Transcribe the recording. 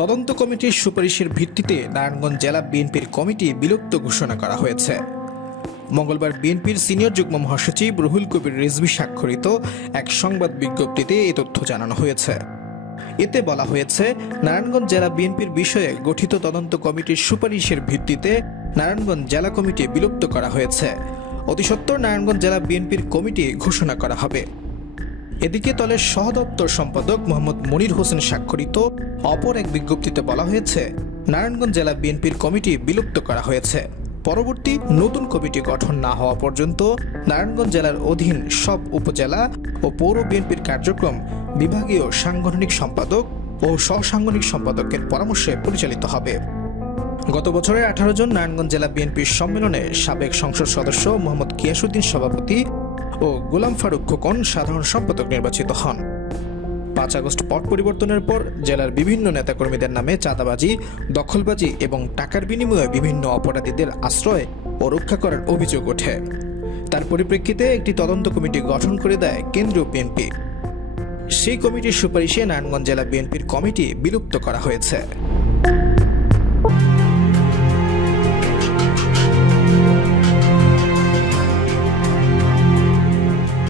তদন্ত কমিটির সুপারিশের ভিত্তিতে নারায়ণগঞ্জ জেলা বিএনপির কমিটি বিলুপ্ত ঘোষণা করা হয়েছে। মঙ্গলবার বিএনপির সিনিয়র যুগ্ম মহাসচিব রুহুল কবির রিজভি স্বাক্ষরিত এক সংবাদ বিজ্ঞপ্তিতে এ তথ্য জানানো হয়েছে। এতে বলা হয়েছে, নারায়ণগঞ্জ জেলা বিএনপির বিষয়ে গঠিত তদন্ত কমিটির সুপারিশের ভিত্তিতে নারায়ণগঞ্জ জেলা কমিটি বিলুপ্ত করা হয়েছে। অতিসত্বর নারায়ণগঞ্জ জেলা বিএনপির কমিটি ঘোষণা করা হবে। এদিকে দলের সহদপ্তর সম্পাদক মোহাম্মদ মনির হোসেন স্বাক্ষরিত অপর এক বিজ্ঞপ্তিতে বলা হয়েছে, নারায়ণগঞ্জ জেলা বিএনপির কমিটি বিলুপ্ত করা হয়েছে। পরবর্তী নতুন কমিটি গঠন না হওয়া পর্যন্ত নারায়ণগঞ্জ জেলার অধীন সব উপজেলা ও পৌর বিএনপির কার্যক্রম বিভাগীয় সাংগঠনিক সম্পাদক ও সহসাংগঠনিক সম্পাদকের পরামর্শে পরিচালিত হবে। গত বছরের আঠারো জন নারায়ণগঞ্জ জেলা বিএনপির সম্মেলনে সাবেক সংসদ সদস্য মোহাম্মদ কিয়াসুদ্দিন সভাপতি ও গোলাম ফারুক খোকন সাধারণ সম্পাদক নির্বাচিত হন। পাঁচ আগস্ট পট পরিবর্তনের পর জেলার বিভিন্ন নেতাকর্মীদের নামে চাঁদাবাজি, দখলবাজি এবং টাকার বিনিময়ে বিভিন্ন অপরাধীদের আশ্রয় ও রক্ষা করার অভিযোগ ওঠে। তার পরিপ্রেক্ষিতে একটি তদন্ত কমিটি গঠন করে দেয় কেন্দ্রীয় বিএনপি। সেই কমিটির সুপারিশে নারায়ণগঞ্জ জেলা বিএনপির কমিটি বিলুপ্ত করা হয়েছে।